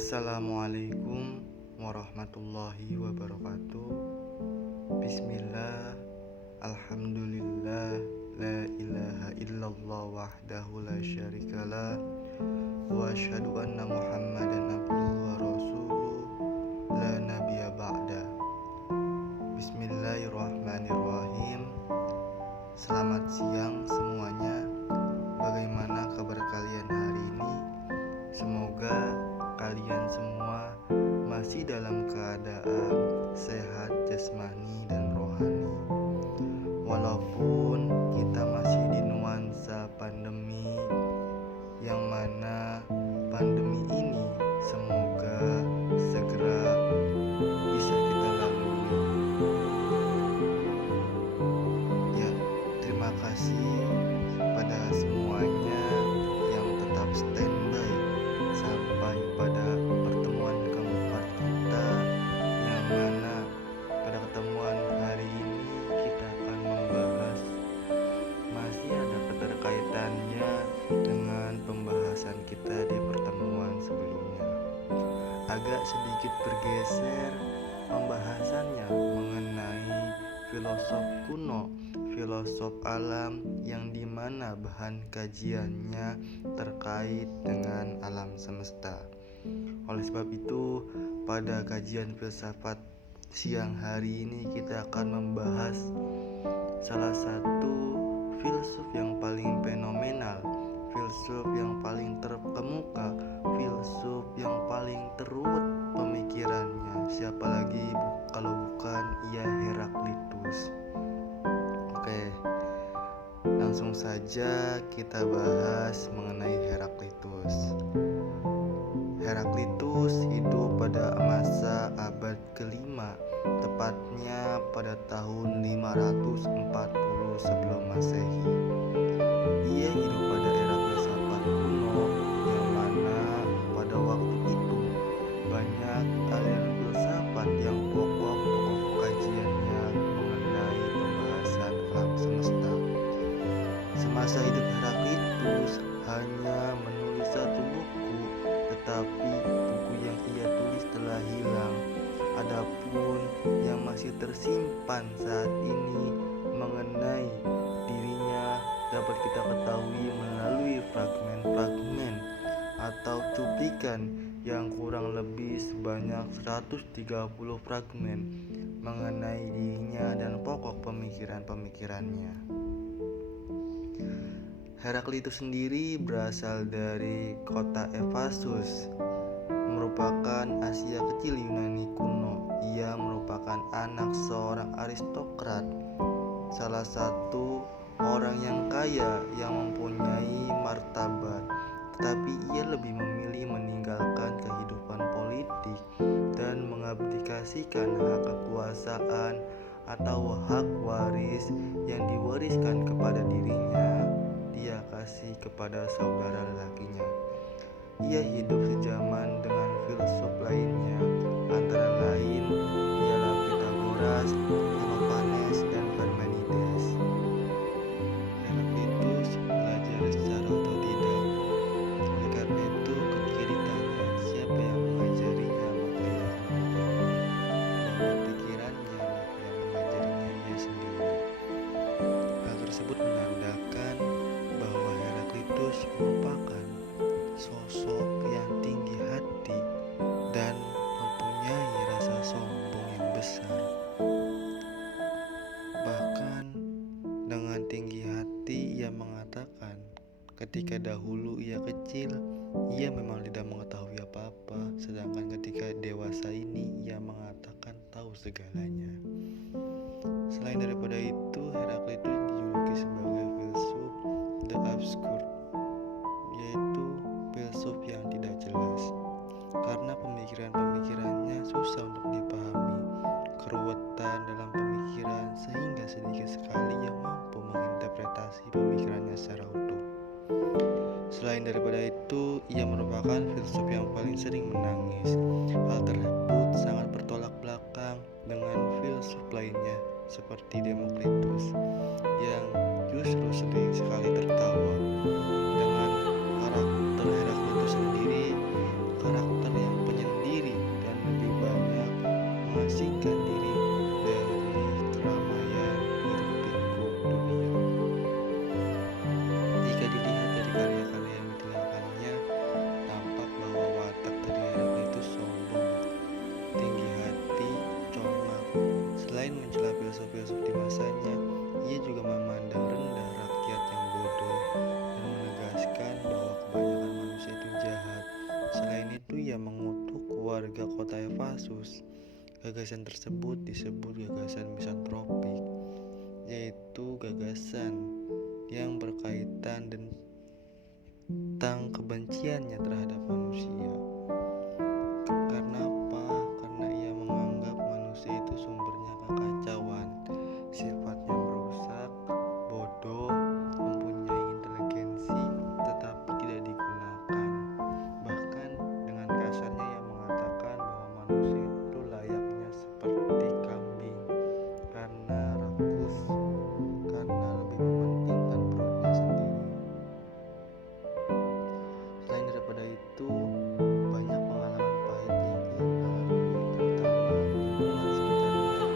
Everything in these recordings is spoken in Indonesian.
Assalamualaikum warahmatullahi wabarakatuh. Bismillah, alhamdulillah, la ilaha illallah wahdahu la syarikalah, wa asyhadu anna muhammadan abduhu wa rasuluh, la nabiyya ba'da. Bismillahirrahmanirrahim. Selamat siang semuanya. Bagaimana kabar kalian hari ini? Semoga kalian semua masih dalam keadaan sehat jasmani dan rohani. Walaupun kita masih di nuansa pandemi, yang mana pandemi ini semoga segera bisa kita lalui. Ya, terima kasih pada semuanya yang tetap standby sampai pada pertemuan keempat kita, yang mana pada pertemuan hari ini kita akan membahas, masih ada keterkaitannya dengan pembahasan kita di pertemuan sebelumnya. Agak sedikit bergeser pembahasannya mengenai filosof kuno, filosof alam, yang dimana bahan kajiannya terkait dengan alam semesta. Oleh sebab itu, pada kajian filsafat siang hari ini kita akan membahas salah satu filsuf yang paling fenomenal, filsuf yang paling terkemuka, filsuf yang paling terus pemikirannya. Siapa lagi kalau bukan ia Heraklitus. Oke, langsung saja kita bahas mengenai Heraklitus. Heraklitus hidup pada masa abad kelima, tepatnya pada tahun 540 sebelum Masehi. Ia hidup pada era filsafat kuno, yang mana pada waktu itu banyak aliran filsafat yang pokok-pokok kajiannya mengenai pembahasan alam semesta. Semasa hidup Heraklitus hanya menulis satu buku, tetapi buku yang ia tulis telah hilang. Adapun yang masih tersimpan saat ini mengenai dirinya dapat kita ketahui melalui fragmen-fragmen atau cuplikan yang kurang lebih sebanyak 130 fragmen mengenai dirinya dan pokok pemikiran-pemikirannya. Heraklitus sendiri berasal dari kota Ephasus, merupakan Asia kecil Yunani kuno. Ia merupakan anak seorang aristokrat, salah satu orang yang kaya yang mempunyai martabat, tetapi ia lebih memilih meninggalkan kehidupan politik dan mengabdikasikan hak kekuasaan atau hak waris yang diwariskan kepada dirinya, dia kasih kepada saudara lelakinya. Ia hidup sejaman dengan filsuf lainnya, antara lain ialah Pythagoras, Demophanes, dan Parmenides. Heraklitus belajar secara otodidak. Oleh karena itu, ketika ditanya siapa yang mengajarinya, maka ia akan menjawab bahwa pikirannya lah yang mengajarinya ia sendiri. Hal tersebut menandakan bahwa Heraklitus merupakan sosok yang tinggi hati dan mempunyai rasa sombong yang besar. Bahkan dengan tinggi hati ia mengatakan ketika dahulu ia kecil, ia memang tidak mengetahui apa-apa, sedangkan ketika dewasa ini ia mengatakan tahu segalanya. Selain daripada itu, Heraklitus dijuluki sebagai filsuf the obscure, yaitu filsuf yang tidak jelas, karena pemikiran-pemikirannya susah untuk dipahami, keruwetan dalam pemikiran sehingga sedikit sekali yang mampu menginterpretasi pemikirannya secara utuh. Selain daripada itu, ia merupakan filsuf yang paling sering menangis. Hal tersebut sangat bertolak belakang dengan filsuf lainnya seperti Demokritus yang justru sering sekali tertawa. Dengan karakter Heraklitus sendiri, karakter yang itu ia mengutuk warga kota Efesus. Gagasan tersebut disebut gagasan misantropik, yaitu gagasan yang berkaitan tentang kebenciannya terhadap manusia. Karena apa? Karena ia menganggap manusia itu sumbernya kekacauan, sifatnya merusak, bodoh, mempunyai inteligensi tetapi tidak digunakan. Bahkan dengan kasarnya ia mengatakan bahwa manusia itu layaknya seperti kambing karena rakus, karena lebih mementingkan perutnya sendiri. Selain daripada itu, banyak pengalaman pahit yang ia lalui, terutama lingkungan sekitarnya.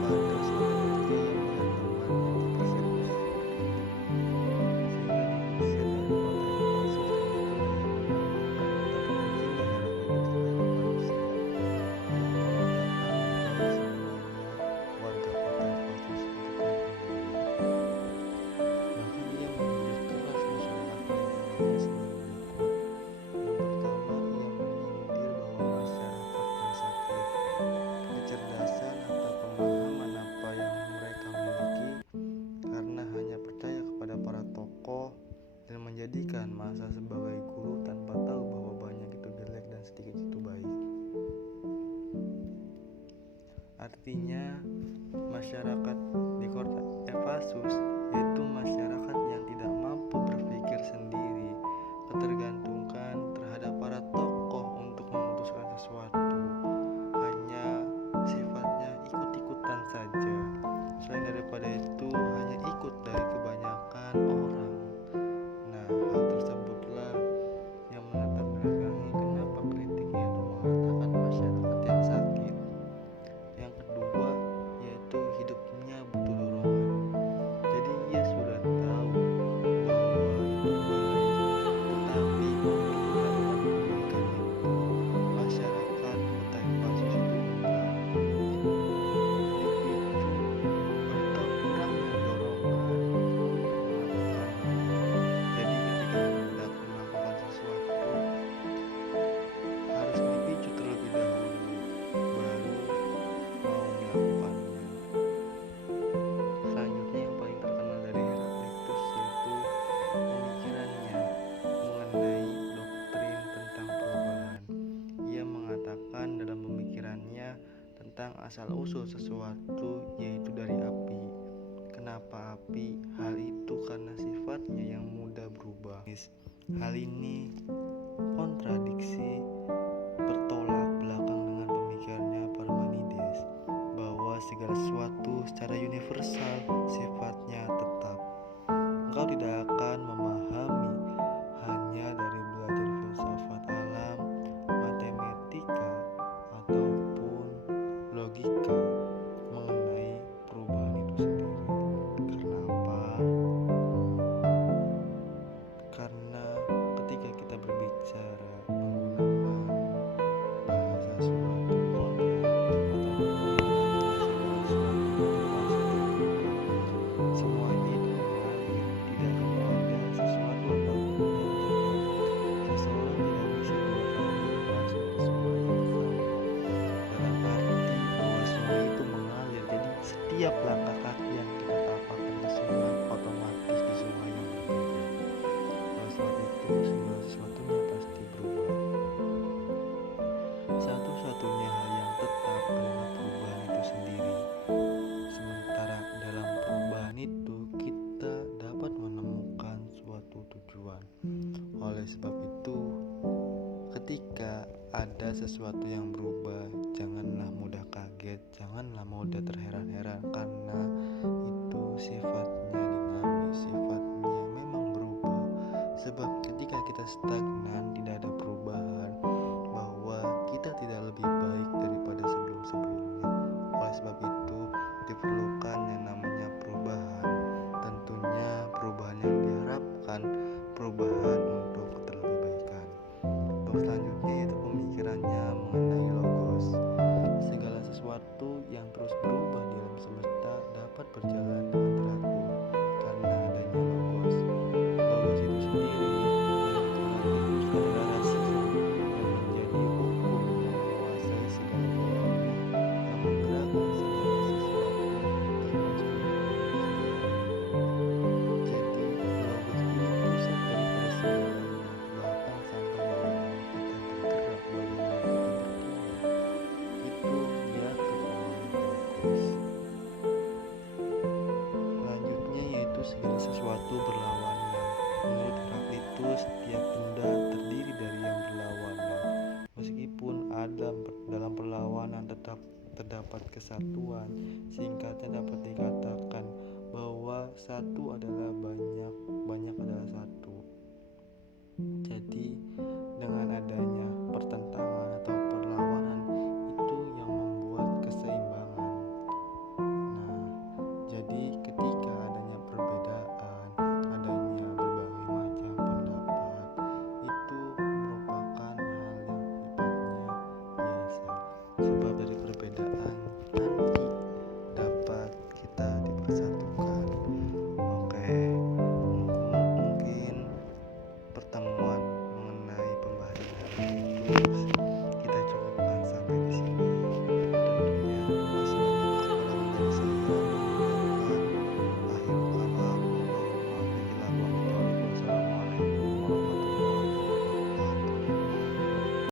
Pada suatu ketika ia melihat temannya dipersekusi, sehingga diusir dari kota Efesus, dan itulah ia menemukan betapa kejinya Heraklitus terhadap manusia. Ia mengatakan bahwa semuanya warga kota Efesus itu kambing diri. Bahkan ia menindas keras masyarakat lingkungannya sedemikian rupa. Yang pertama, ia menyindir bahwa masyarakat yang sakit, kecerdasan atau pemahaman apa yang mereka miliki, karena hanya percaya kepada para tokoh dan menjadikan masa sebagai guru tanpa tahu bahwa banyak itu jelek dan sedikit itu baik. Artinya, masyarakat di kota Efesus yaitu masyarakat yang tidak mampu berpikir sendiri, ketergantungan terhadap para tokoh untuk memutuskan sesuatu, hanya sifatnya ikut-ikutan saja. Selain daripada itu, hanya ikut dari kebanyakan orang. Nah, hal tersebutlah yang menetap belakangi kenapa kritiknya itu mengatakan masyarakat yang sakit. Yang kedua, yaitu hidupnya butuh dorongan. Jadi ia sudah tahu bahwa itu baik, tetapi untuk melakukan kebaikan itu masyarakat kota Efesus itu enggak. Dipicu atau kurangnya dorongan untuk melakukannya. Jadi ketika hendak melakukan sesuatu harus dipicu terlebih dahulu, baru mau melakukannya. Selanjutnya yang paling terkenal dari Heraklitus yaitu pemikirannya mengenai doktrin tentang perubahan. Ia mengatakan dalam pemikirannya tentang asal-usul sesuatu, yaitu dari api. Kenapa api? Hal itu karena sifatnya yang mudah berubah. Hal ini kontradiksi, bertolak belakang dengan pemikirannya Parmenides bahwa segala sesuatu secara universal sifatnya tetap. Engkau tidak akan memahami hanya dari belajar filsafat alam, matematika, ataupun logika mengenai perubahan itu sendiri. Karena apa? Karena ketika kita berbicara menggunakan bahasa suatu konsep ataupun menggunakan segala sesuatu itu pasti semuanya itu mengalir, tidak akan ada sesuatu apapun yang tetap. Seseorang tidak bisa 2 kali masuk ke sungai yang sama, dalam arti bahwa sungai itu mengalir. Jadi setiap langkah kaki yang kita tapakkan di sungai otomatis di sungai yang berbeda. Oleh sebab itu segala sesuatunya pasti berubah. Satu-satunya hal yang tetap adalah perubahan itu sendiri. Sementara dalam perubahan itu kita dapat menemukan suatu tujuan. Oleh sebab itu, ketika ada sesuatu yang berubah, janganlah mudah kaget, janganlah mudah terheran-heran, karena itu sifatnya dinamis, sifatnya memang berubah. Sebab ketika kita stagnan, tidak ada perubahan, bahwa kita tidak lebih baik daripada sebelum-sebelumnya. Oleh sebab itu diperlukan yang namanya perubahan. Tentunya perubahan yang diharapkan, perubahan untuk keterlebih-baikan. Untuk selanjutnya yaitu pemikirannya mengenai logos. Segala sesuatu yang terus berubah di alam semesta dapat berjalan dengan teratur karena adanya logos. Logos itu sendiri menurut Heraklitus adalah rahasia yang menjadi terdapat kesatuan. Singkatnya dapat dikatakan bahwa satu adalah banyak, banyak adalah satu. Jadi dengan adanya pertentangan atau perlawanan itu yang membuat keseimbangan. Nah, jadi ketika adanya perbedaan, adanya berbagai macam pendapat, itu merupakan hal yang sifatnya biasa. Sebab dari perbedaan nanti dapat kita dipersatukan. Oke, mungkin pertemuan mengenai pembahasan hari ini itu